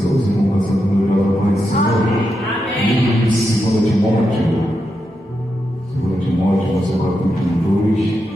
só os irmãos cantando gloriosa paz do Senhor. Livro de 2 Timóteo. 2 Timóteo, no seu capítulo 2.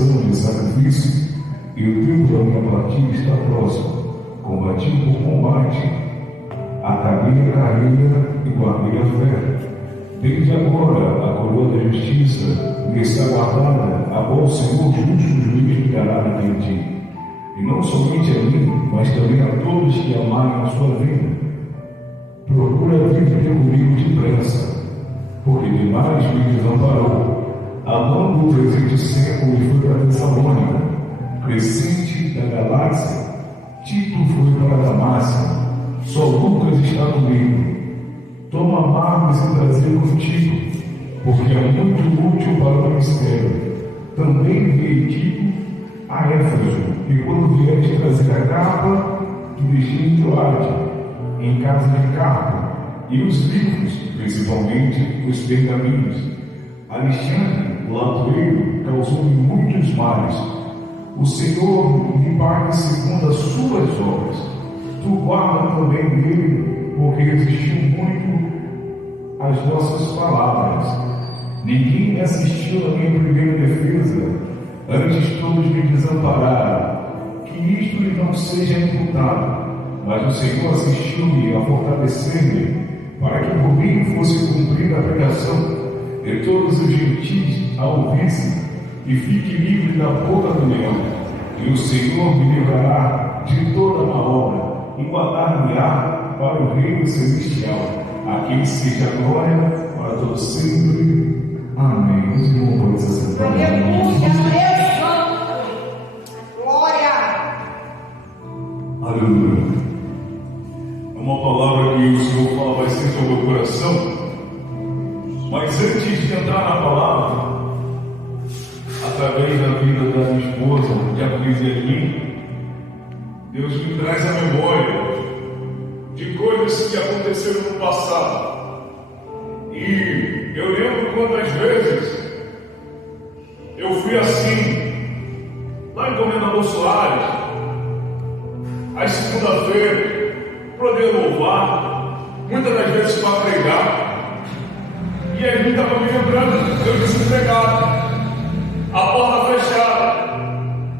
De sacrifício e o tempo da minha partida está próximo. Combati o bom combate, acabei a carreira e guardei a fé. Desde agora a coroa da justiça me está guardada, a qual o Senhor justo juiz me dará naquele dia. E não somente a mim, mas também a todos que amarem a sua vida. Procura vir comigo depressa, porque demais me desamparou. Amando o presente século e foi para Tessalônica, Crescente da galáxia, Tito foi para Damásia, só Lucas está comigo. Toma amargos e prazer contigo, porque é muito útil para o ministério. Também enviei Tito a Éfeso, e quando vier te trazer a capa, que deixei em Troade, em casa de Carpo, e os livros, principalmente os pergaminhos. Alexandre, o latoeiro, causou-me muitos males. O Senhor me pague segundo as suas obras. Tu guarda também dele, porque resistiu muito às nossas palavras. Ninguém me assistiu na minha primeira defesa, antes todos me desampararam. Que isto lhe não seja imputado, mas o Senhor assistiu-me a fortalecer-me, para que por mim fosse cumprida a pregação e todos os gentis a ouvissem, e fique livre da boca do leão. E o Senhor me livrará de toda má obra, e guardar-me-á para o reino celestial. A quem seja a glória para todos sempre. Amém. Os irmãos podem se assentar. Glória! Aleluia. É uma palavra que o Senhor fala bastante ao meu coração. Mas antes de entrar na palavra, através da vida da minha esposa, que a Cris é aqui, Deus me traz a memória de coisas que aconteceram no passado. E eu lembro quantas vezes eu fui assim, lá em Comendador Soares, às segunda-feira, poder louvar, muitas das vezes para pregar. E ele estava me lembrando, eu desempregado, a porta fechada,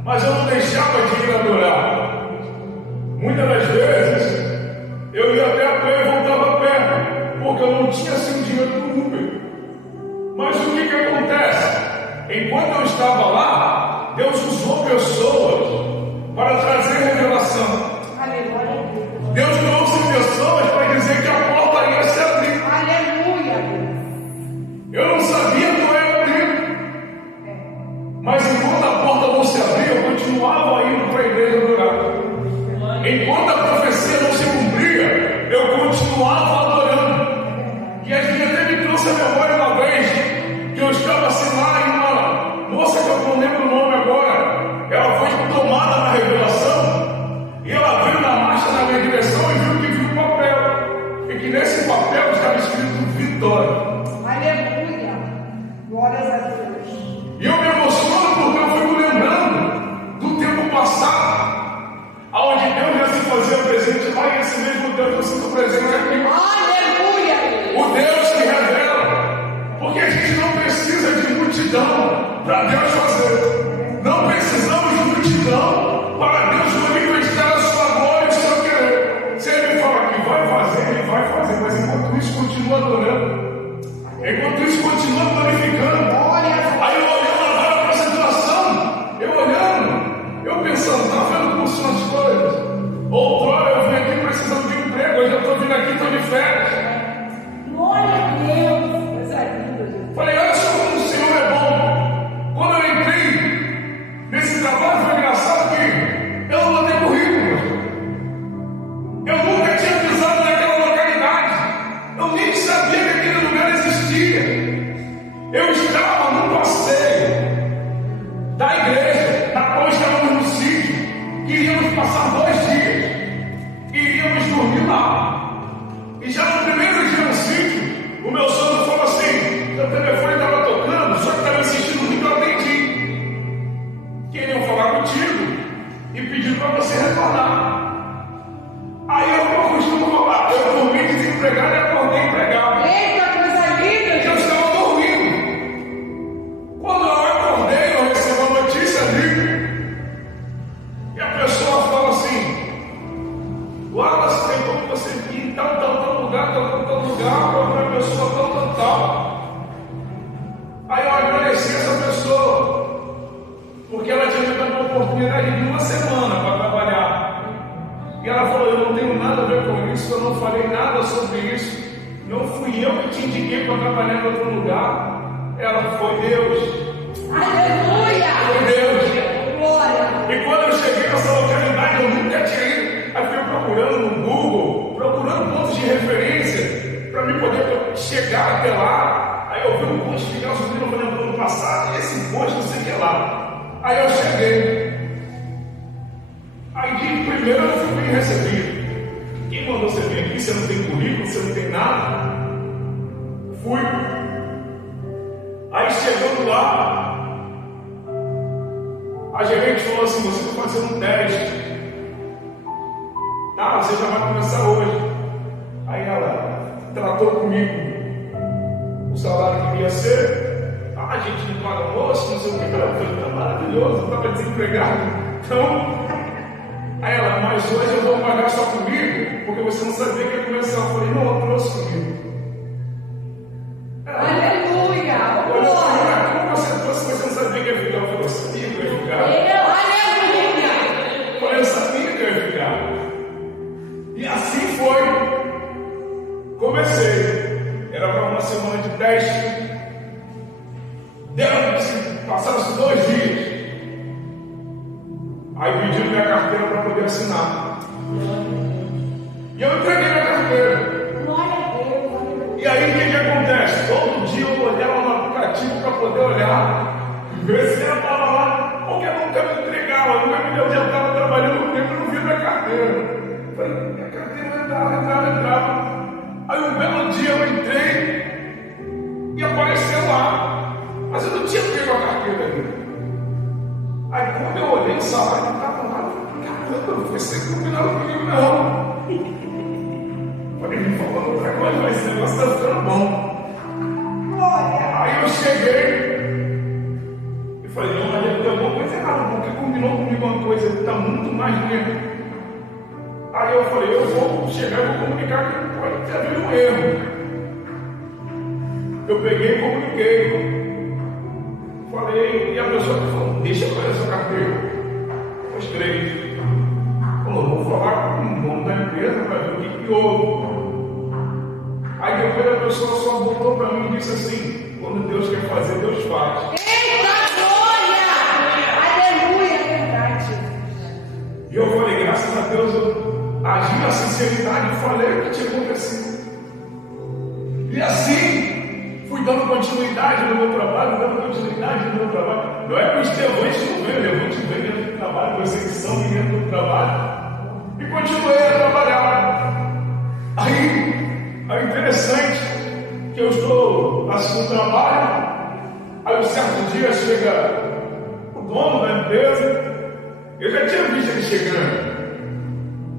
mas eu não deixava de ir adorar. Muitas das vezes, eu ia até a pé e voltava a pé, porque eu não tinha assim dinheiro no Uber. Mas o que acontece? Enquanto eu estava lá, Deus usou pessoas para trazer revelação. Deus trouxe pessoas para dizer que a porta ia se abrir. Eu não sabia que eu ia abrir, mas enquanto a porta não se abria, eu continuava indo para a igreja adorar. Enquanto a profecia não se cumpria, eu continuava adorando. E a gente até me trouxe a memória uma vez que eu estava assim lá e uma moça que eu não lembro o nome agora, ela foi tomada na revelação e ela veio na marcha na minha direção e viu que viu um papel, e que nesse papel estava escrito Vitória. Glórias a Deus. E eu me emociono porque eu fico lembrando do tempo passado, aonde Deus já se fazia presente lá, e esse mesmo Deus eu sinto presente aqui. Aleluia! O Deus que revela, porque a gente não precisa de multidão para Deus fazer. Não precisamos de multidão para Deus manifestar a sua glória e o seu querer. Se Ele fala que vai fazer, Ele vai fazer, mas enquanto isso continua adorando. Enquanto isso continua glorificando. Aí eu olhando agora para a situação, eu pensando, está vendo como são as coisas? Outrora eu vim aqui precisando de emprego, hoje eu estou vindo aqui, estou de férias. oportunidade de uma semana para trabalhar. E ela falou: eu não tenho nada a ver com isso, eu não falei nada sobre isso, não fui eu que te indiquei para trabalhar em outro lugar. Ela foi Deus. Aleluia! Foi Deus. Glória! E quando eu cheguei nessa localidade, eu nunca tinha ido. Aí fiquei procurando no Google, procurando pontos de referência para me poder chegar até lá. Aí eu vi um posto de gasolina no ano passado, e esse posto não sei o que lá. Aí eu cheguei. Aí de primeiro eu fui bem recebido. Quem mandou você vir aqui? Você não tem currículo, você não tem nada? Fui. Aí chegando lá, a gerente falou assim: você vai fazer um teste. Tá, você já vai começar hoje. Aí ela tratou comigo o salário que ia ser. A gente não paga almoço, não sei o que. Eu falei: tá maravilhoso, eu estava desempregado. Então, aí ela: mas hoje eu vou pagar só comigo, porque você não sabia que ia começar. Eu falei: não, eu trouxe comigo. Aleluia! Olha, Glória! como você trouxe, você não sabia que ia ficar? Eu falei: eu sabia que ia ficar. Aleluia! Eu sabia que ia ficar. E assim foi. Comecei. Era para uma semana de teste. Passaram-se 2 dias. Aí pediram minha carteira para poder assinar. E eu entreguei minha carteira. Glória a Deus! E aí o que acontece? Todo dia eu olhava no aplicativo para poder olhar, ver se ela estava lá, porque eu nunca me entregava, nunca me deu. Eu estava trabalhando no tempo e não vi minha carteira. Eu falei: minha carteira entrava. Aí um belo dia eu entrei e apareceu lá, mas eu não tinha pego a carteira ainda. Aí quando eu olhei o salário que estava lá, eu falei: caramba, não foi sem combinado comigo não. Falei: me falando outra coisa, mas esse negócio está ficando bom. Glória! Aí eu cheguei e falei: não, mas deve ter alguma coisa errada, porque combinou comigo uma coisa que está muito mais lento. Aí eu falei: eu vou chegar e vou comunicar que pode ter havido um erro. Eu peguei e comuniquei. Falei, e a pessoa falou: deixa eu ver essa carteira. Mostrei. Falou: vou falar com o dono da empresa para ver o que houve. Aí depois a pessoa só voltou para mim e disse assim: quando Deus quer fazer, Deus faz. Eita glória! Aleluia! É verdade. E eu falei: graças a Deus eu agi na sinceridade e falei o que tinha acontecido. E assim fui dando continuidade no meu trabalho, Não é que o Estevão não veio, eu te veio dentro do trabalho, perseguição dentro do trabalho. E continuei a trabalhar. Aí é interessante que eu estou assim no trabalho. Aí um certo dia chega o dono da empresa. Eu já tinha visto ele chegando.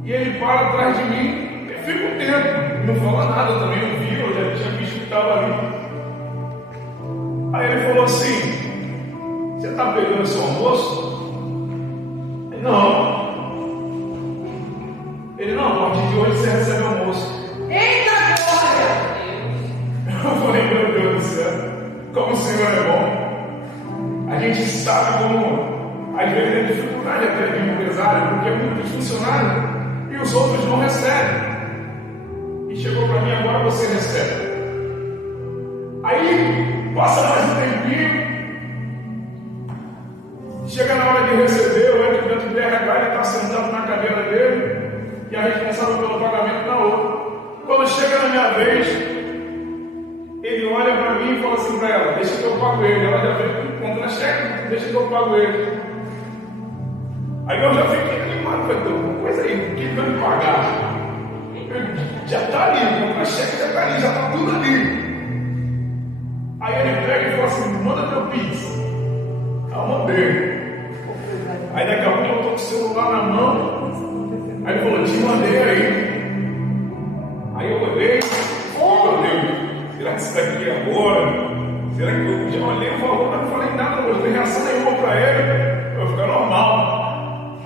E ele para atrás de mim e fica um tempo. Não fala nada também, não viu, eu já tinha visto que estava ali. Aí ele falou assim: você está pegando seu almoço? Ele: não. Ele: não, a partir de hoje você recebe almoço. Eita glória! Eu falei: meu Deus do céu, como o Senhor é bom. A gente sabe como às vezes é dificuldade até de empresário, porque é muito funcionário e os outros não recebem. E chegou para mim: agora você recebe. Aí passa mais um tempinho, chega na hora de receber, eu entro dentro do RH, ele está sentado na cadeira dele e a responsável pelo pagamento na outra. Quando chega na minha vez, ele olha para mim e fala assim para ela: deixa que eu pago ele. Ela já veio contra cheque, deixa que eu pago ele. Aí eu já fiquei animado, falei: uma coisa aí, o que vai me pagar? Já está ali, contra cheque já está ali, já está tudo ali. Aí ele pega e fala assim: manda teu Pix. Aí eu mandei. Aí daqui a pouco eu estou com o celular na mão. Aí ele falou: te mandei aí. Aí eu olhei: oh meu Deus, será que isso daqui é agora? Será que eu já olhei o valor, mas não falei nada, não dei reação nenhuma para ele. Eu ficar normal.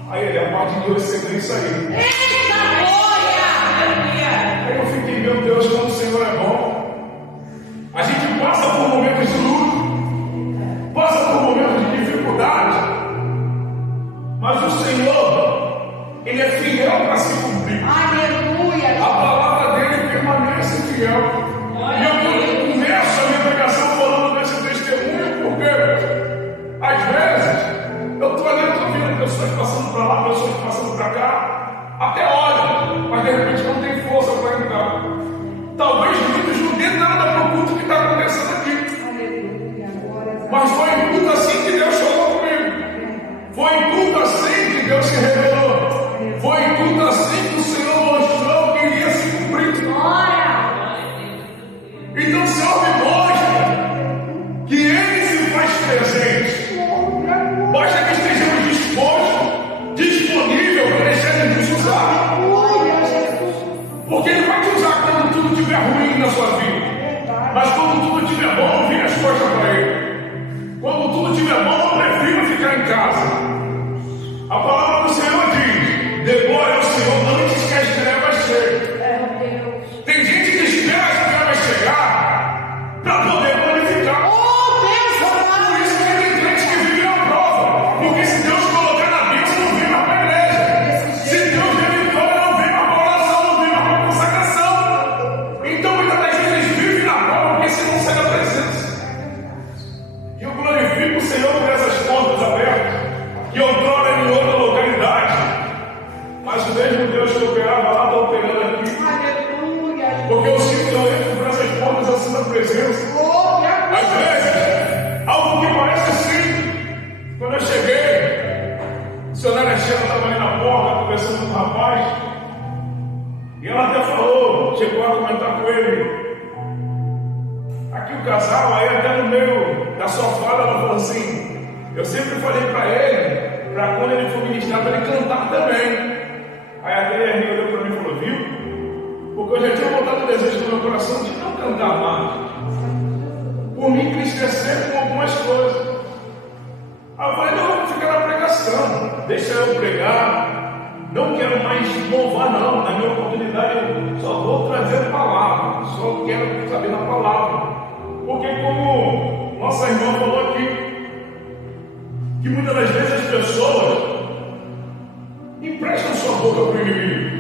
Aí ele: a partir de hoje você ganha isso aí. Eita glória! Aí eu fiquei: meu Deus, como o Senhor é bom. A gente passa por momentos de luto, passa por momentos de dificuldade, mas permanece fiel. E eu começo a minha pregação falando desse testemunho, porque às vezes eu estou ali, eu estou vendo pessoas passando para lá, pessoas passando para cá, até olho, mas de repente não tem força para entrar. Talvez muitos não dêem nada para o culto que está acontecendo aqui. Mas foi em culto assim que Deus falou comigo. Foi em culto assim que Deus se revelou. Foi em culto assim que o Senhor mostrou que iria se cumprir. Então o Senhor me mostra que Ele se faz presente. Basta que estejamos dispostos, disponíveis para deixar Ele nos usar. Porque Ele vai te usar quando tudo estiver ruim na sua vida. Mas quando tudo estiver bom, vire as costas para Ele. Quando tudo estiver bom, eu prefiro ficar em casa. A palavra do Senhor diz: dê glória ao Senhor antes que as trevas cheguem. Tem gente que espera as trevas chegar para poder glorificar. Por isso que tem gente que vive na prova. Porque se Deus colocar na bênção, não vem mais para a igreja. Se Deus der vitória, não vem mais para a oração, não vem mais para a consagração. Então muitas das vezes vive na prova porque se não sai da presença. E eu glorifico o Senhor por essas portas abertas, que outrora em outra localidade, mas o mesmo Deus que operava lá está operando aqui. Porque eu sinto que eu entro por essas portas assim da presença. Às vezes, algo que parece assim, quando eu cheguei, a missionária Sheila estava ali na porta, conversando com o rapaz, e ela até falou, chegou a comentar com ele. Aqui o casal, aí até no meio da sua fala, ela falou assim: eu sempre falei para ele, para quando ele for ministrar, para ele cantar também. Aí a Guilherme olhou para mim e falou: viu? Porque eu já tinha botado o desejo no meu coração de não cantar mais, por me entristecer com algumas coisas. Aí eu falei: não, eu vou ficar na pregação, deixa eu pregar, não quero mais louvar, não. Na minha oportunidade, eu só vou trazer palavra, só quero saber da palavra. Porque como nossa irmã falou aqui, que muitas das vezes as pessoas emprestam sua boca para o inimigo.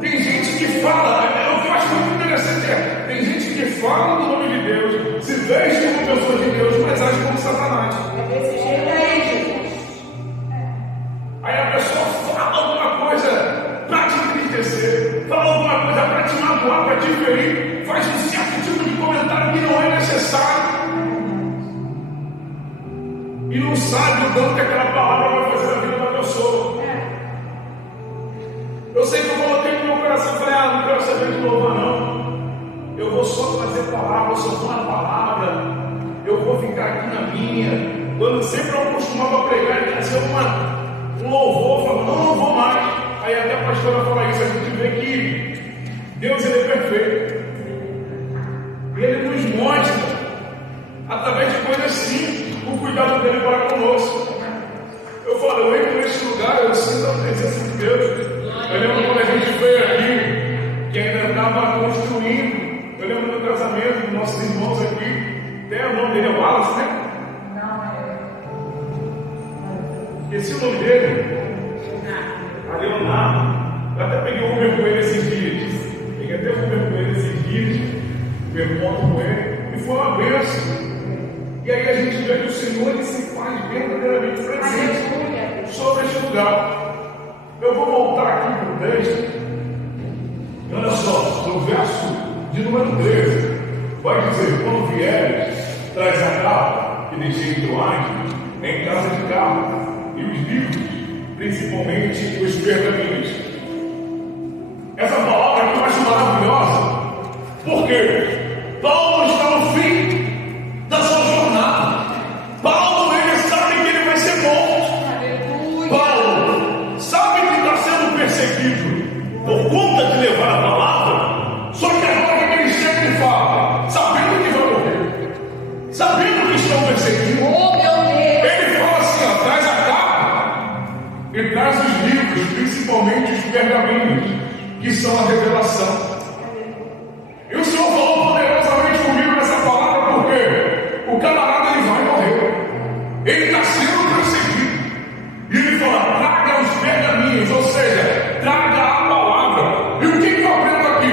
Tem gente que fala, o que eu acho muito interessante tem gente que fala do nome de Deus, se veste como pessoa de Deus, mas age como Satanás. Desse jeito aí, Jesus. Aí a pessoa fala alguma coisa para te entristecer, fala alguma coisa para te magoar, para te ferir, faz um certo tipo de comentário que não é necessário. E não sabe o tanto que aquela palavra vai fazer na vida da pessoa. Eu sei que eu coloquei no meu coração e falei: não quero saber de louvar, não. Eu vou só trazer palavra, eu só vou na palavra, eu vou ficar aqui na minha. Quando sempre eu costumava pregar e trazer um louvor, eu falava: não vou mais. Aí até a pastora fala isso, a gente vê que Deus ele é perfeito. E Ele nos mostra, através de coisas simples, o cuidado dele para conosco. Eu falo, eu entro nesse lugar, eu sinto a presença de Deus. Eu lembro quando a gente veio aqui, que ainda estava construindo. Eu lembro do casamento dos nossos irmãos aqui. Até o nome dele é Wallace, né? Esqueci o nome dele. A Leonardo. Eu até peguei o Uber com ele esses dias. Peguei até o Uber com ele esses dias. Meu ponto com ele. E foi uma bênção. E aí a gente vê que o Senhor ele se faz verdadeiramente presente sobre este lugar. Eu vou voltar aqui para o texto. E olha só, no verso de número 13, vai dizer: quando vieres, traz a capa que deixei em Troade, em casa de carro, e os livros, principalmente os pergaminhos. Essa palavra que eu acho maravilhosa, porque Paulo está no fim da sua jornada. Paulo, ele sabe que ele vai ser morto. Paulo sabe que está sendo perseguido por conta de levar a palavra. Só que agora que ele chega e fala, sabendo que vai morrer, sabendo que estão perseguindo, ele fala assim: ó, traz a capa e traz os livros, principalmente os pergaminhos, que são a revelação. E o Senhor falou poderosamente comigo nessa palavra, porque o camarada ele vai morrer, ele está sendo perseguido, e ele fala: traga os pergaminhos, ou seja, traga a palavra. E o que eu aprendo aqui?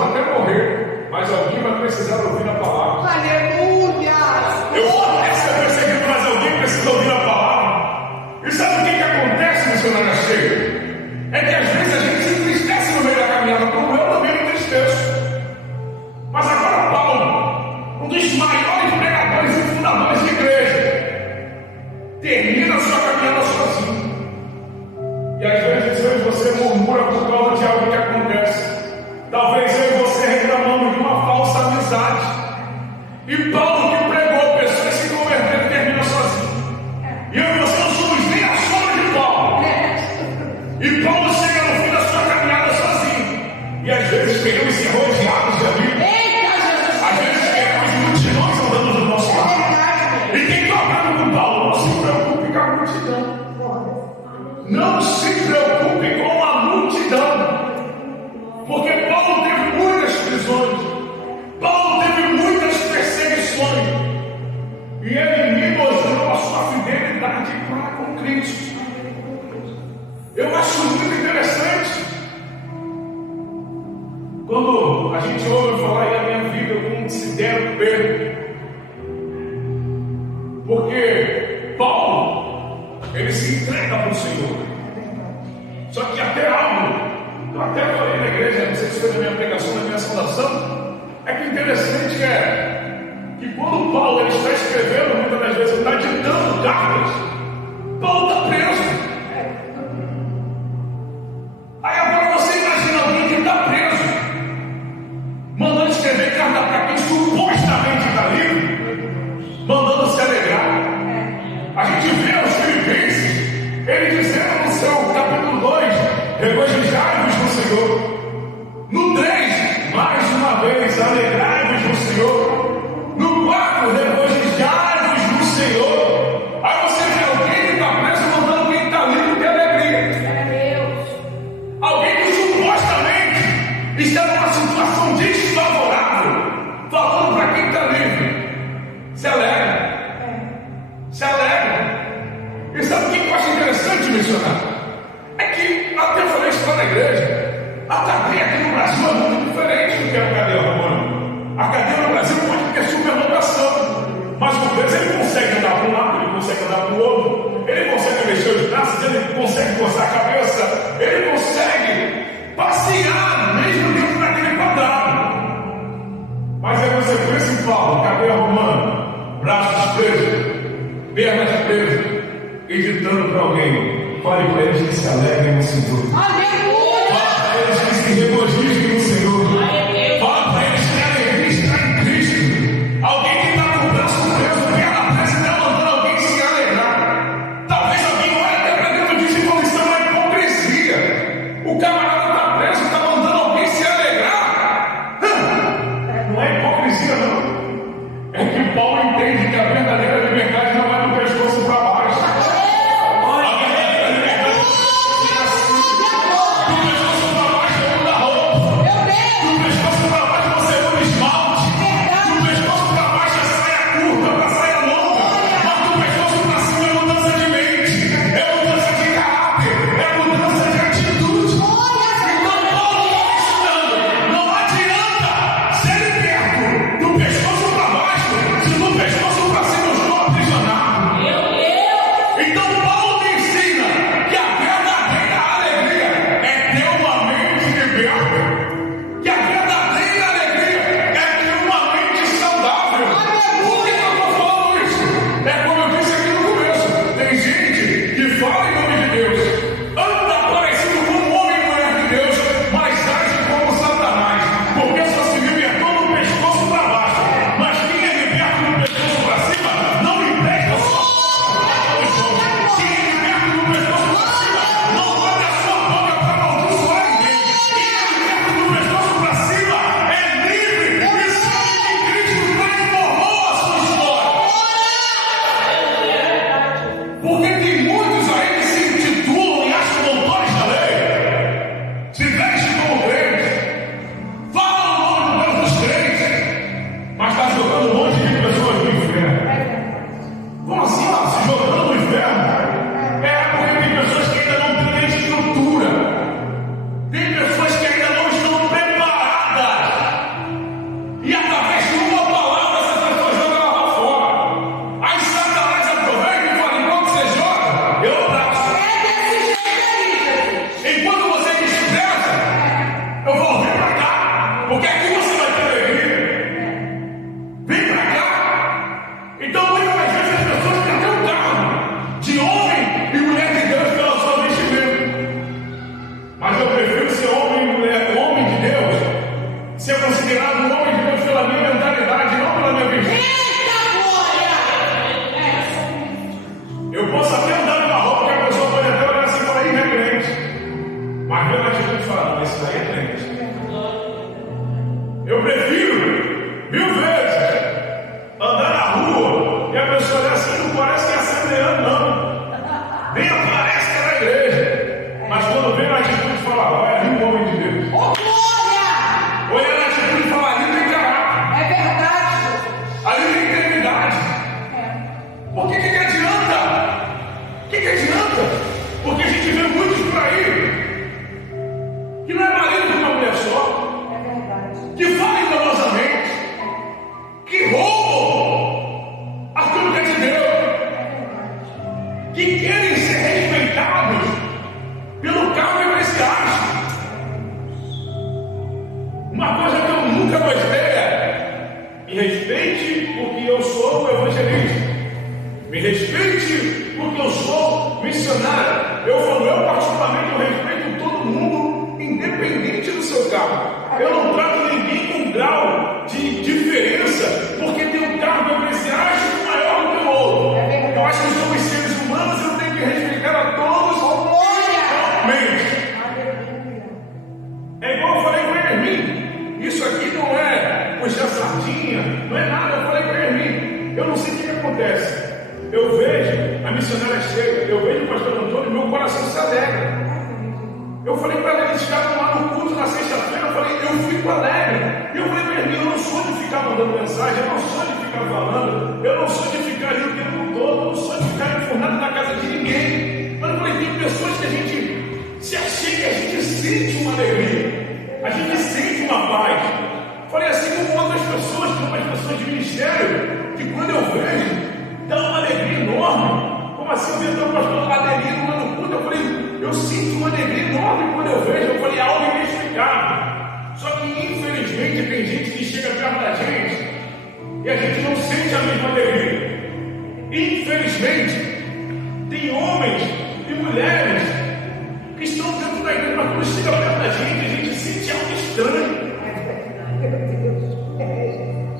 vão até morrer, mas alguém vai precisar ouvir a palavra. Aleluia! Eu vou até ser perseguido, mas alguém precisa ouvir a palavra. E sabe o que acontece, missionário cheio? É que às vezes a gente se entristece no meio da caminhada, como eu também me entristeço. Mas agora Paulo, um dos maiores pregadores e fundadores de igreja, termina a sua caminhada sozinho. E às vezes eu e você murmura por causa de algo que acontece. Talvez eu e você reclamando de uma falsa amizade. E Paulo, que pregou, pessoas se converteram e termina sozinho. E eu e você não somos nem a sombra de Paulo. E Paulo chega no fim da sua caminhada sozinho. E às vezes queremos ser rodeados de amigos. Às vezes queremos multidões andando do nosso lado. E quem está aprendendo com Paulo, não se preocupe com a multidão. Não se preocupe com a multidão. Porque Paulo teve muitas prisões. Paulo teve muitas perseguições. E ele me mostrou a sua fidelidade para com Cristo. Eu acho muito interessante quando a gente ouve falar aí a minha vida, eu considero Pedro. Porque Paulo, ele se entrega para o Senhor. Só que até algo, eu até falei na igreja, não sei se foi na minha pregação, na minha saudação, é que interessante que quando Paulo ele está escrevendo, muitas das vezes ele está ditando cartas, Paulo está preso. Aí agora você imagina alguém que está preso, mandando escrever carta para quem supostamente está livre, mandando se alegrar. A gente vê os filipenses, ele dizendo no seu capítulo 2, regozijai-vos no Senhor. No 3, mais uma vez, alegrai-vos no Senhor. No 4, regozijai-vos no Senhor. Aí você vê alguém que está preso mandando quem está livre ter alegria. Alguém que supostamente está numa situação desfavorável, falando para quem está livre. Se alegra. Se alegra. E sabe o que eu acho interessante, missionário? É que, até eu falei isso lá na igreja, a cadeia aqui no Brasil é muito diferente do que a cadeia romana. A cadeia no Brasil pode ter superlotação, mas o preso ele consegue andar para um lado, ele consegue andar para o outro, ele consegue mexer os braços, ele consegue coçar a cabeça, ele consegue passear mesmo dentro daquele quadrado. Mas aí você pensa em Paulo, cadeia romana, braços presos, pernas presas, e ditando para alguém. Fale para eles que se alegrem no Senhor. Aleluia! Fala para eles que se regozijem no Senhor. Fala para eles que a alegria está em Cristo. Alguém que está com o braço preso, perna presa, está mandando alguém se alegrar. Talvez alguém olhe até para dentro disso e fale, isso é uma hipocrisia. O camarada está preso, está mandando alguém se alegrar. Não é hipocrisia, não. É que Paulo entende que a verdadeira liberdade não é do pescoço para baixo. ensinado o homem de Deus pela minha mentalidade, não pela minha virtude. Eu posso até andar numa roupa que a pessoa pode até olhar assim e falar, é crente. Mas pela atitude fala, não, esse daí é crente. Eu prefiro, 1000 vezes, andar na rua e a pessoa olhar assim, não parece que é assembleando, não. Nem aparece que é na igreja. Mas quando vem na atitude fala, olha ali o homem de Deus. Olha na atitude e fala, ali tem caráter. É verdade. Ali tem integridade. Por que adianta? O que adianta? Porque a gente vê muitos por aí que não é marido de uma mulher só, É verdade. que falam enganosamente, que roubam aquilo que é de Deus, que querem ser respeitados pelo cargo eclesiástico. Uma coisa que eu nunca gostei é: me respeite porque eu sou o evangelista, me respeite porque eu sou missionário. Eu particularmente, eu respeito todo mundo, independente do seu cargo. Eu não trato ninguém com grau de diferença, porque tem um cargo eclesiástico maior do que o outro. Eu acho que somos seres humanos, eu tenho que respeitar a todos igualmente. É igual eu falei com a Hermine. Isso aqui não é puxar sardinha, não é nada. Eu falei com a Hermine. Eu não sei o que acontece. Eu vejo a missionária chega, eu vejo o pastor Antônio e meu coração se alegra. Eu falei para ela, eles estavam lá no culto na sexta-feira, eu falei, eu fico alegre. E eu falei para ele, eu não sou de ficar mandando mensagem, eu não sou de ficar falando, eu não sou de ficar ali o tempo todo, eu não sou de ficar enfurnado na casa de ninguém. Mas eu falei, tem pessoas que a gente se achega, a gente sente uma alegria, a gente sente uma paz. Eu falei assim como outras pessoas, como as pessoas de ministério, que quando eu vejo, dá uma alegria enorme. Como assim eu vi o pastor aderindo lá no culto? Eu falei, eu sinto uma alegria enorme quando eu vejo. Eu falei, algo inexplicável. Só que infelizmente tem gente que chega perto da gente e a gente não sente a mesma alegria. Infelizmente, tem homens e mulheres que estão dentro da igreja, mas quando chega perto da gente sente algo estranho.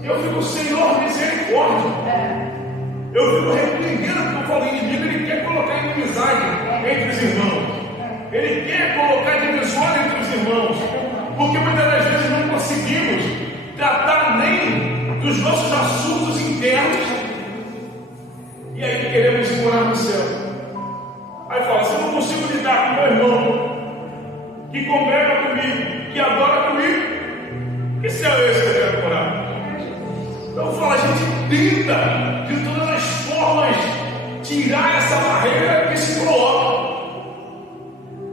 E eu fico, Senhor, misericórdia. Eu fico repreendendo porque eu falo, inimigo, ele quer colocar inimizade entre os irmãos. Ele quer colocar divisões entre os irmãos. Porque muitas das vezes não conseguimos tratar nem dos nossos assuntos internos. E aí queremos morar no céu. Aí fala, se eu não consigo lidar com meu irmão, que congrega comigo, que adora comigo, que céu é esse que eu quero morar? Então fala, a gente tenta de todas as formas tirar essa barreira que se coloca.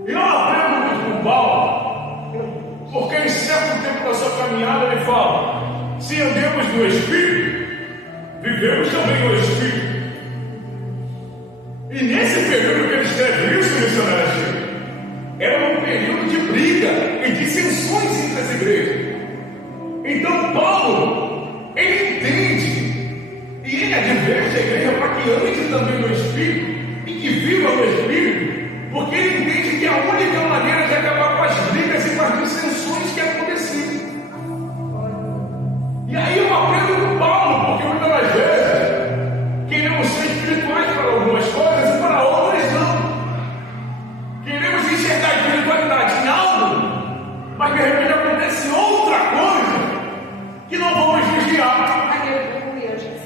E eu aprendo muito com Paulo, porque em certo tempo da sua caminhada ele fala, se andemos no Espírito, vivemos também no Espírito. E nesse período que ele escreve isso, missionário, era um período de briga e dissensões entre as igrejas. Então Paulo, ele entende e ele adverte a igreja para que ande também no Espírito e que viva no Espírito, porque ele entende que a única maneira de acabar com as brigas e com as dissensões que aconteciam. E aí eu aprendo com Paulo, porque muitas das vezes queremos ser espirituais para algumas coisas e para outras não. Queremos enxergar a espiritualidade em algo, mas de repente acontece outra coisa que não vamos vigiar.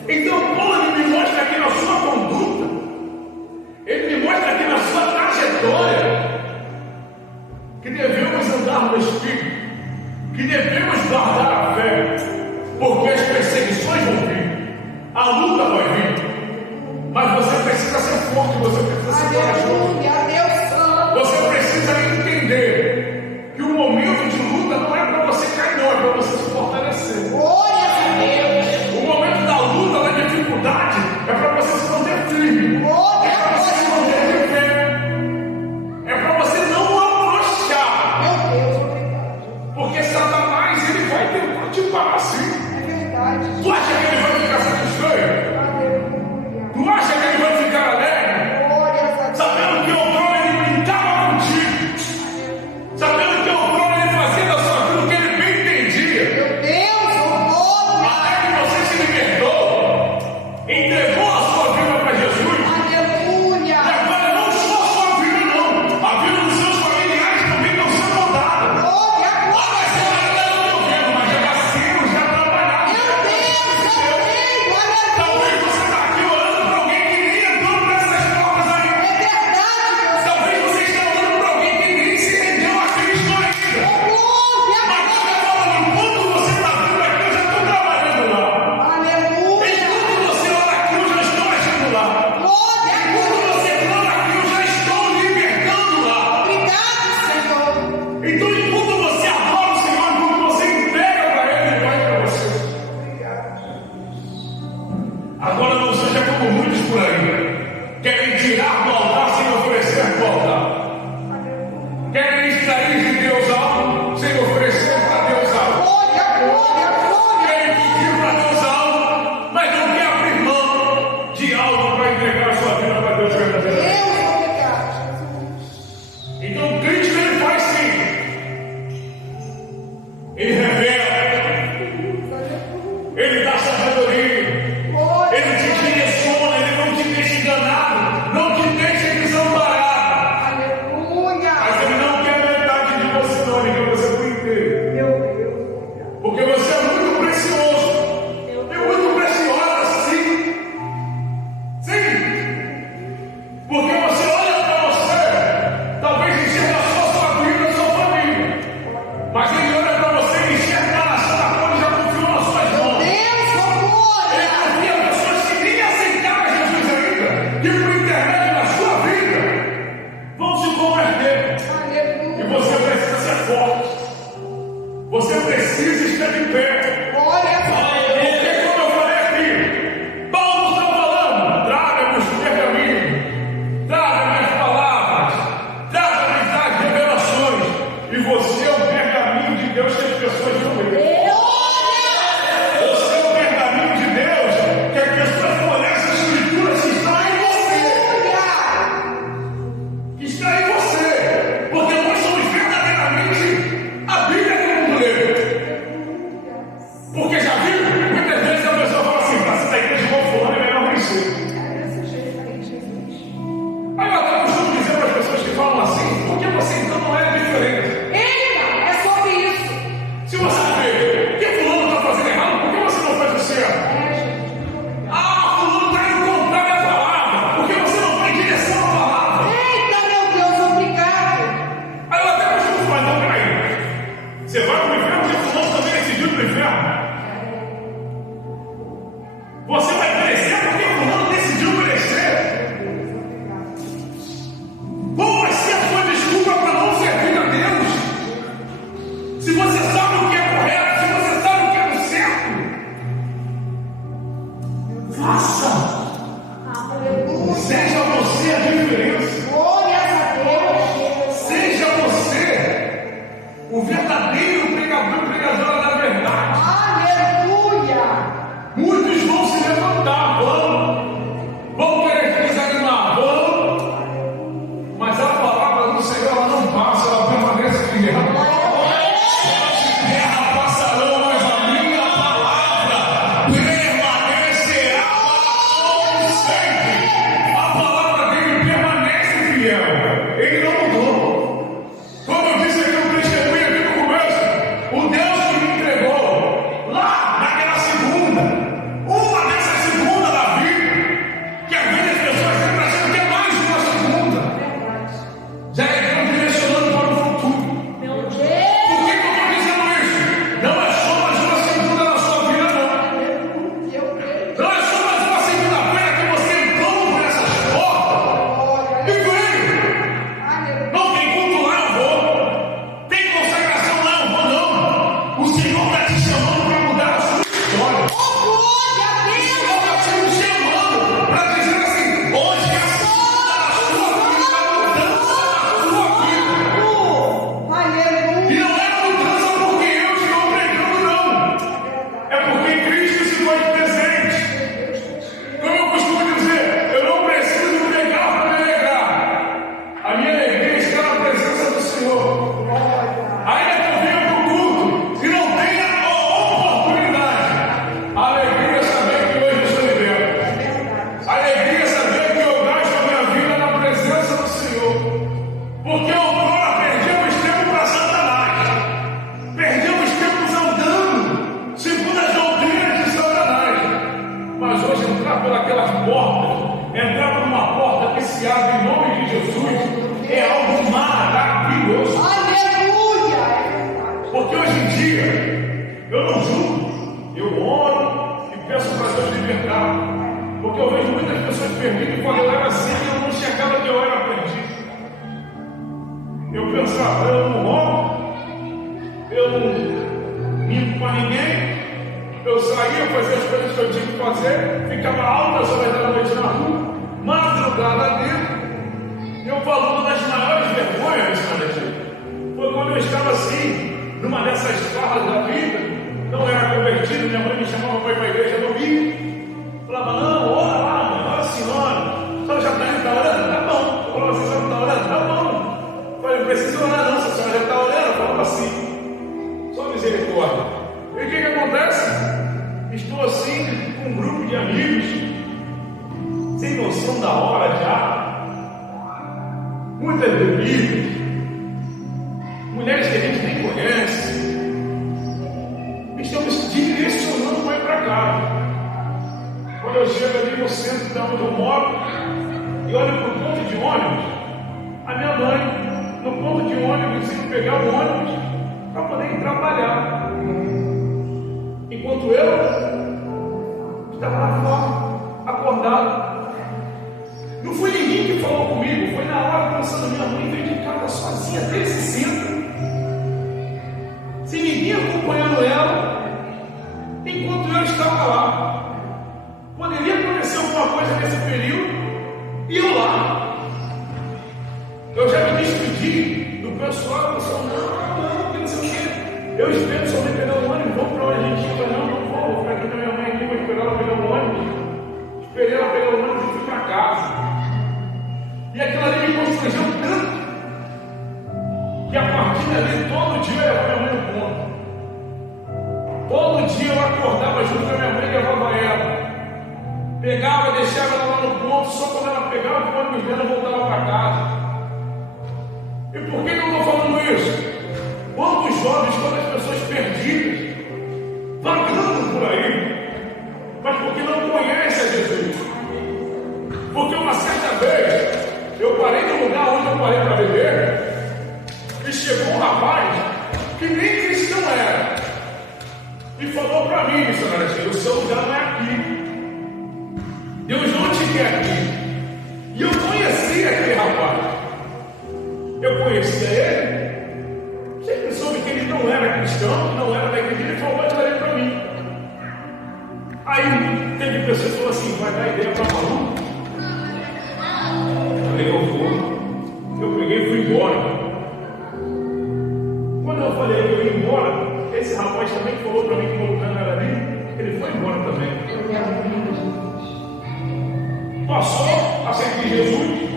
Então Paulo me mostra aqui na sua conduta, ele me mostra aqui na sua trajetória, que devemos andar no Espírito, que devemos guardar a fé, porque as perseguições vão vir, a luta vai vir, mas você precisa ser forte, você precisa ser corajoso. Você precisa entender que o momento de luta não é para você cair, não, é para você se fortalecer. O momento da luta, da dificuldade, é para você se manter firme, é para você se manter de pé, é para você não afrouxar, porque Satanás ele vai tentar te parar assim. Tu acha que ele vai ficar satisfeito? Tu acha que ele vai ficar alegre? Sabendo que outrora ele brincava contigo, sabendo que outrora ele fazia da sua vida o que ele bem entendia. Porque você é muito precioso. E muito preciosa, sim. Sim. Porque você olha para você, talvez enxerga só sua vida, sua família. Mas ele olha para você e enxerga a nação a qual ele já confiou nas suas mãos. Ele confia pessoas que nem aceitaram Jesus ainda, que por intermédio da sua vida vão se converter. E você precisa ser forte. Você precisa estar de pé. Porque, como eu falei aqui, Paulo está falando: traga-me os pergaminhos, traga-me as palavras, traga-me as revelações. E você é o pergaminho de Deus que as pessoas vão ler. Você é o pergaminho de Deus que as pessoas vão ler essas escrituras que estão em você. Que está em você. Porque nós somos verdadeiramente a Bíblia que o mundo lê. Porque já viu? Muitas vezes a pessoa fala assim: para sair da igreja igual fulano é melhor vencer. Aí eu até costumo dizer para as pessoas que falam assim: por que você então não é diferente? Se você vê que fulano está fazendo errado, por que você não faz o certo? Ah, fulano está indo contrário à palavra, por que você não vai em direção à palavra? Aí eu até costumo falar: não, peraí, você vai para o inferno porque fulano também decidiu para o inferno? Você vai perecer porque fulano decidiu perecer? Qual vai ser a sua desculpa para não servir a Deus? Se você sabe o que é correto, se você sabe o que é o certo, faça. Seja você a diferença. Seja você o verdadeiro pregador, pregadora da verdade. Muitos vão se levantar, vão querer desanimar, mas a palavra do Senhor ela não passa, ela permanece fiel. Terra passarão, mas a minha palavra permanecerá para sempre. A palavra dele permanece fiel. Ele não mudou. Como eu disse aqui no testemunho aqui no começo, o Deus que me entregou lá naquela segunda, uma dessas segundas da vida, que às vezes as pessoas sempre acham que é mais uma segunda, já é Deus direcionando para o futuro. Por que eu estou dizendo isso? Não é só mais uma segunda na sua vida, não. Não é só mais uma segunda-feira que você entrou por essas portas e veio. Não tem culto lá, eu vou. Tem consagração lá, eu vou, não. O Senhor está te chamando para mudar a sua história. O Senhor está te chamando para dizer assim: hoje é a segunda da sua vida, a mudança da sua vida. E não é mudança porque eu estou pregando, não. É porque Cristo se faz presente. Como eu costumo dizer, eu não preciso pregar para me alegrar. A minha alegria está na presença do Senhor. Ainda que eu venha para o culto e não tenha a oportunidade, a alegria é saber que hoje eu estou liberto. A alegria é saber que eu gasto a minha vida na presença do Senhor. Porque outrora perdemos tempo para Satanás. Perdemos tempos andando segundo as doutrinas de Satanás. Mas hoje entrar pelas portas, entrar por uma porta que se abre em nome de Jesus, é algo maravilhoso. Porque hoje em dia, eu não julgo, eu oro e peço para Deus libertar. Porque eu vejo muitas pessoas perdidas e quando eu era assim, eu não enxergava que eu era perdido. Eu pensava: eu não roubo, eu não minto para ninguém. Eu saía, fazia as coisas que eu tinha que fazer, ficava altas horas da noite na rua, madrugada dentro. E eu falando das maiores vergonhas, foi quando eu estava assim, numa dessas farras da vida, não era convertido, minha mãe me chamava para ir para a igreja domingo. Falava: não, ora lá, mãe, ora senhora, a senhora já está orando? Tá bom. Eu falava: a senhora está orando? Tá bom. Eu falei: não precisa orar não, se a senhora já está orando. Eu falava assim: só misericórdia. E o que acontece? Estou assim, com um grupo de amigos, sem noção da hora já, muitas bebidas, mulheres que a gente nem conhece, estamos direcionando para ir para casa. Quando eu chego ali no centro de onde eu moro e olho para o ponto de ônibus, a minha mãe, no ponto de ônibus, ia pegar o ônibus para poder ir trabalhar. Enquanto eu estava lá fora, acordado. Não foi ninguém que falou comigo, foi na hora pensando, minha mãe veio de casa sozinha desse centro. Sem ninguém acompanhando ela, enquanto eu estava lá. Poderia acontecer alguma coisa nesse período e eu lá. Eu já me despedi do pessoal, não sei o quê. Eu espero só me pegar o ônibus, vamos para onde a gente ia. Não vou ficar aqui com a minha mãe aqui, vou esperar ela pegar o ônibus. Esperei ela pegar o ônibus e fui para casa. E aquilo ali me constrangeu tanto que a partir dali, todo dia eu levava minha mãe no ponto. Todo dia eu acordava junto com a minha mãe e levava ela. Pegava, deixava ela lá no ponto, só quando ela pegava o ônibus dela, voltava para casa. E por que eu estou falando isso? Quantos jovens, quantas pessoas perdidas, vagando por aí, mas porque não conhecem a Jesus. Porque uma certa vez, eu parei no lugar onde eu parei para beber, e chegou um rapaz que nem cristão era, e falou para mim, missionário, o seu lugar não é aqui. Deus não te quer aqui. E eu conhecia aquele rapaz. Eu conhecia ele. Sempre soube que ele não era cristão, que não era da igreja. Ele falou aquilo ali para mim. Aí teve pessoas que falaram assim, vai dar ideia para maluco? Eu falei, eu vou. Eu peguei e fui embora. Quando eu falei que eu ia embora, esse rapaz também falou para mim que o lugar não era ali. Ele foi embora também. Passou, aceitei Jesus.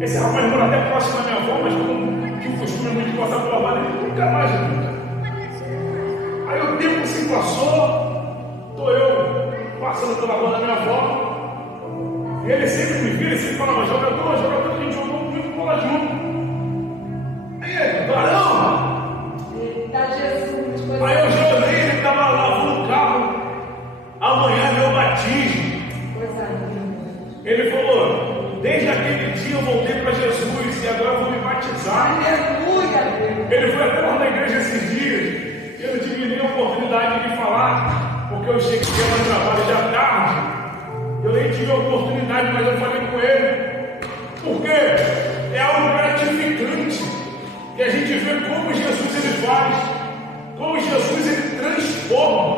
Esse rapaz mora até próximo da minha avó, mas como tinha o costume muito de passar pela rua, ele nunca mais. Aí o tempo se passou, estou eu passando pela rua da minha avó, e ele sempre me vira e sempre falava, jogador, a gente jogou muito bola junto. Aí, varão! Aí eu já olhei, ele estava lavando o carro, amanhã é meu batismo. Ele falou, desde aquele dia eu voltei para Jesus e agora eu vou me batizar. Aleluia! Ele foi até lá na igreja esses dias. Eu não tive nem a oportunidade de falar, porque eu cheguei no trabalho já tarde. Eu nem tive a oportunidade, mas eu falei com ele. Porque é algo gratificante que a gente vê como Jesus ele faz, como Jesus ele transforma.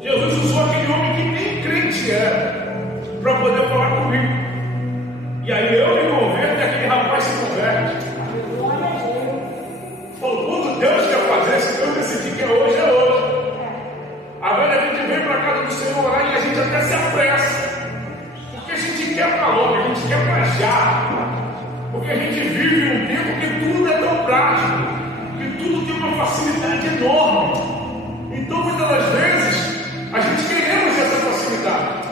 Jesus usou aquele homem que nem crente era para poder falar comigo. E aí eu me converto e aquele rapaz se converte. Falou, quando Deus quer fazer, se Deus decidir que é hoje. Agora a gente vem para a casa do Senhor orar e a gente até se apressa. Porque a gente quer para logo, a gente quer para já. Porque a gente vive um tempo que tudo é tão prático, que tudo tem uma facilidade enorme. Então muitas das vezes a gente queremos essa facilidade.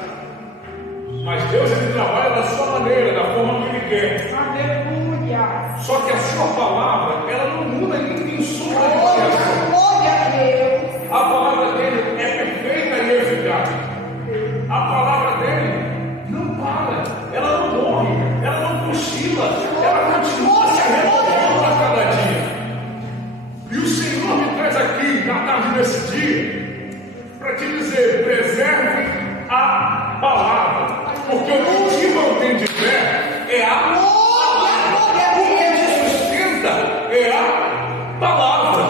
Mas Deus ele trabalha da sua maneira, da forma que Ele quer. Aleluia! Só que a sua palavra, ela não muda em sua direção. Glória a Deus! A palavra dele é perfeita e eficaz. A palavra dele não para, ela não morre, ela não cochila, ela continua se renovando a cada dia. E o Senhor me traz aqui, na tarde desse dia, para te dizer, preserve a palavra. Porque o que te mantém de pé é a palavra. O que te sustenta é a palavra.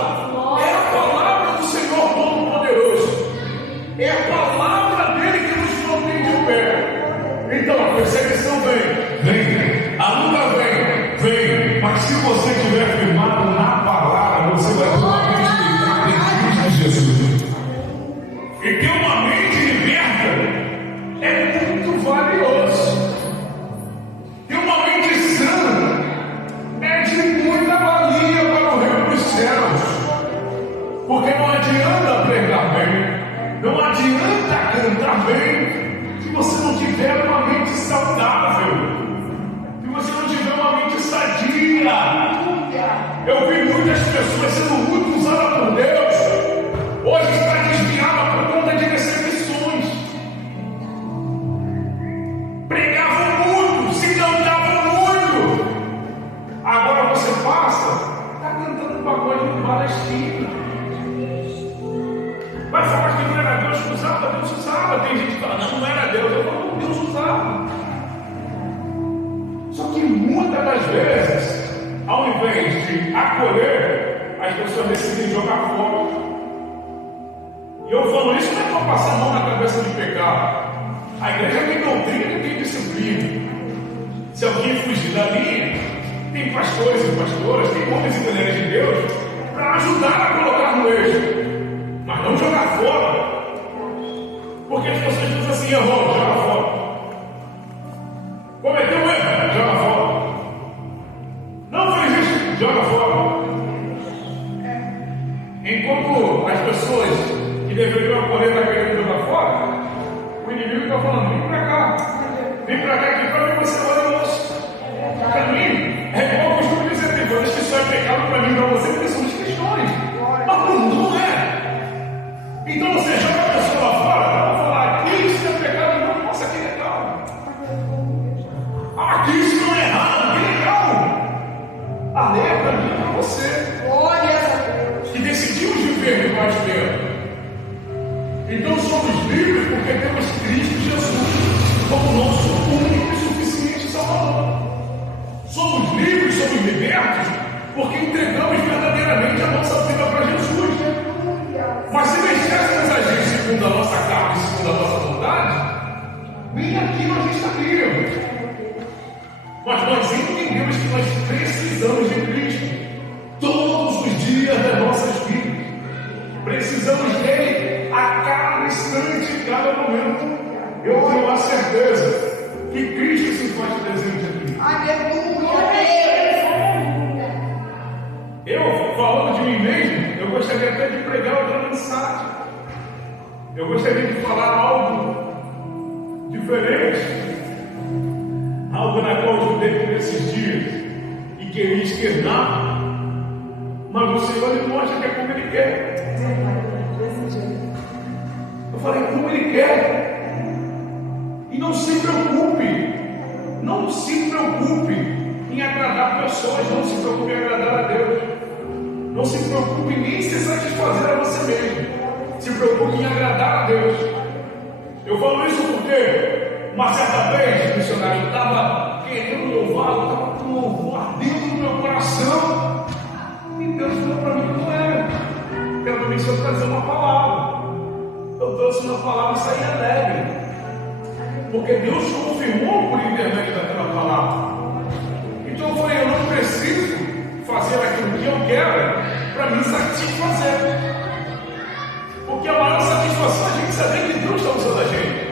É a palavra do Senhor Todo-Poderoso. É a palavra dele que nos mantém de pé. Então a perseguição vem, a luta vem. Mas se você estiver firmado na palavra, você vai ter uma mente em Cristo Jesus. E ter uma mente liberta é muito valioso. E uma mente sã é de muita valia para o reino dos céus. Porque não adianta pregar bem, não adianta cantar bem, se você não tiver uma mente saudável, se você não tiver uma mente sadia. Eu vi muitas pessoas sendo muito usadas por Deus, muitas das vezes, ao invés de acolher, as pessoas decidem jogar fora. E eu falo isso não é para passar a mão na cabeça de pecado. A igreja tem doutrina e tem disciplina. Se alguém fugir da linha, tem pastores e pastoras, tem homens e mulheres de Deus para ajudar a colocar no eixo, mas não jogar fora. Porque as pessoas dizem assim: errou, joga fora. Cometeu um erro, joga fora. Não fez isso, joga fora. Enquanto as pessoas que deveriam acolher está querendo jogar fora, o inimigo está falando: vem para cá. Vem para cá que para mim você vai longe. Para mim, é igual eu costumo dizer: tem coisas que só é pecado para mim e para você porque são questões. Mas para o mundo não é. Então você joga a pessoa lá fora, ela vai falar: aqui isso é pecado. Não, nossa, que legal. Aqui isso não é errado, que legal. A lei é para mim e para você. Glória a Deus. Que decidimos viver debaixo dela. Então somos livres porque temos Cristo Jesus como nosso único e suficiente Salvador. Somos livres, somos libertos porque entregamos verdadeiramente a nossa vida para Jesus. Mas se deixássemos agir segundo a nossa carne, segundo a nossa vontade, nem aqui nós estaríamos. Mas nós entendemos que nós precisamos de Cristo todos os dias das nossas vidas. Precisamos dele a cada instante, a cada momento. Eu tenho a certeza que Cristo se faz presente aqui. Aleluia. Eu, falando de mim mesmo, eu gostaria até de pregar outra mensagem. Eu gostaria de falar algo diferente. Algo na qual eu estudei por esses dias e queria externar. Mas o Senhor ele mostra que é como Ele quer. Eu falei: como Ele quer. E não se preocupe em agradar pessoas, não se preocupe em agradar a Deus. Não se preocupe nem em se satisfazer a você mesmo. Se preocupe em agradar a Deus. Eu falo isso porque uma certa vez, missionário, estava querendo louvá-lo, estava com louvor ardendo no meu coração. E Deus falou para mim que não era. Eu também só trazer uma palavra. Eu trouxe uma palavra e saí alegre. Porque Deus confirmou por intermédio daquela palavra. Então eu falei: eu não preciso fazer aquilo que eu quero para me satisfazer. Porque a maior satisfação é a gente saber que Deus está usando a gente.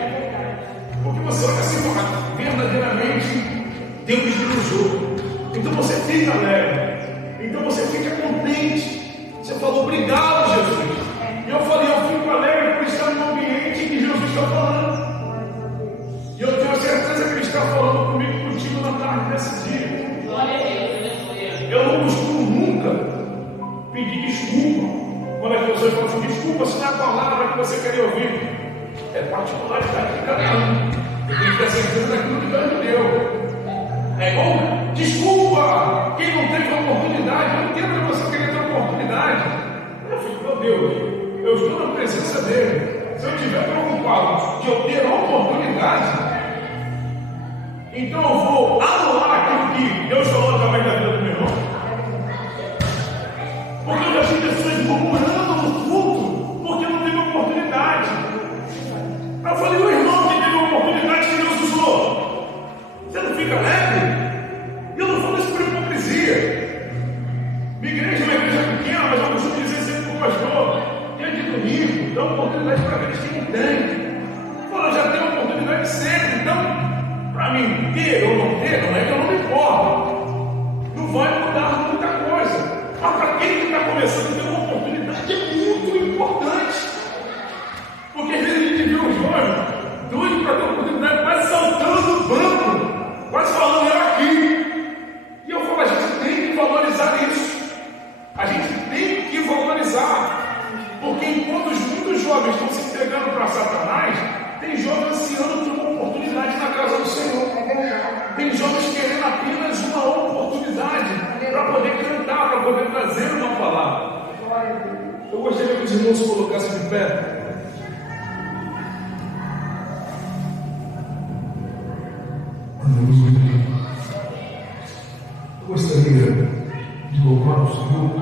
Porque você olha assim: verdadeiramente Deus me usou. Então você fica alegre. Então você fica contente. Você falou: obrigado, Jesus. E eu falei: eu fico alegre por estar no ambiente que Jesus está falando. E eu tenho certeza que Ele está falando comigo e contigo na tarde desse dia. Eu não costumo nunca pedir desculpa quando as pessoas falam assim: desculpa se não é a palavra que você queria ouvir. É particularidade de cada um. Eu tenho que ter certeza daquilo que Deus me deu. É igual: desculpa quem não teve a oportunidade. Eu entendo que você queria ter a oportunidade. Eu fico: meu Deus, eu estou na presença dele. Se eu estiver preocupado de eu ter a oportunidade, então eu vou anular aquilo que Deus falou através da vida do meu irmão. Porque eu já vi pessoas murmurando no culto porque não teve oportunidade. Eu falei: o irmão que teve a oportunidade que Deus usou, você não fica alegre? E eu não falo isso por hipocrisia. Minha igreja é uma igreja pequena, mas eu costumo dizer sempre para o pastor: dia de domingo, dá oportunidade para aqueles que não têm. Fala: já tem oportunidade sempre. Então, para mim, ter ou não ter, não é que eu não me importo. Não vai mudar muita coisa. Mas para quem está começando a ter uma oportunidade, é muito importante. Porque às vezes a gente vê os jovens doidos para ter uma oportunidade, quase saltando no banco, quase falando: eu aqui. E eu falo: a gente tem que valorizar isso. A gente tem que valorizar. Porque enquanto muitos jovens estão se entregando para Satanás, tem jovens ansiando por uma oportunidade na casa do Senhor. Tem jovens querendo apenas uma oportunidade para poder cantar, para poder trazer uma palavra. Eu gostaria que os irmãos se colocassem de pé. louvar o Senhor